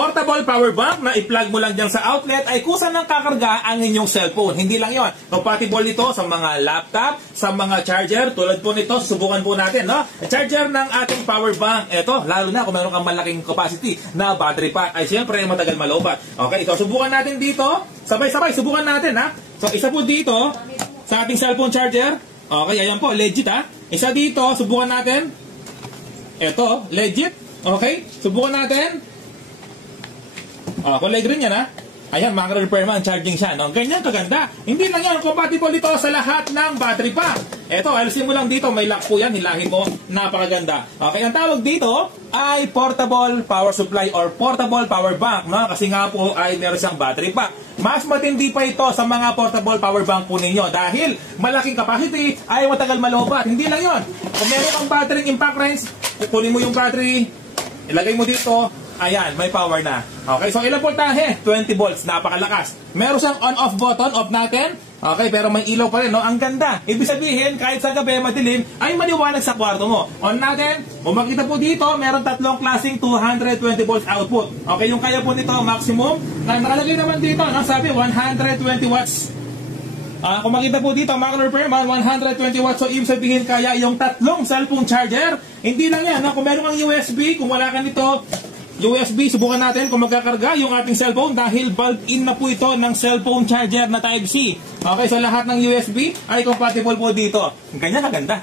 portable power bank na i-plug mo lang dyan sa outlet ay kusa nang kakarga ang inyong cellphone. Hindi lang yon. Compatible ito sa mga laptop, sa mga charger. Tulad po nito, susubukan po natin, no? Charger ng ating power bank. Ito, lalo na kung meron kang malaking capacity na battery pack, ay siyempre matagal malobat. Okay, so subukan natin dito. Sabay-sabay, subukan natin, ha? So, isa po dito sa ating cellphone charger. Okay, ayan po, legit, ha? Isa dito, subukan natin. Ito, legit. Okay, subukan natin. Kulay green yan, ha? Ayan, makaka-repair man, charging siya, no? Ganyan kaganda. Hindi lang yan, compatible ito sa lahat ng battery pack. Ito, alisin mo lang dito, may lock po yan, hilahin mo, napakaganda. Okay, ang tawag dito ay portable power supply or portable power bank, no? Kasi nga po ay meron siyang battery pack. Mas matindi pa ito sa mga portable power bank po ninyo dahil malaking capacity ay matagal malobat. Hindi lang yon. Kung meron kang battery impact range, kukunin mo yung battery, ilagay mo dito, ayan, may power na. Okay, so ilang voltahe? 20 volts, napakalakas. Meron siyang on-off button, off natin. Okay, pero may ilaw pa rin, no? Ang ganda. Ibig sabihin, kahit sa gabi madilim, ay maliwanag sa kwarto mo. On natin, kung makita po dito, meron tatlong klaseng 220 volts output. Okay, yung kaya po nito, maximum. Nakalagay naman dito, no? Sabi, 120 watts. Kung makita po dito, Macro Repair Man, 120 watts. So, ibig sabihin kaya yung tatlong cellphone charger. Hindi lang yan, no? Kung meron kang USB, kung wala ka nito, USB, subukan natin kung magkakarga yung ating cellphone dahil bulb-in na po ito ng cellphone charger na Type-C. Okay, so lahat ng USB ay compatible po dito. Ganyan kaganda.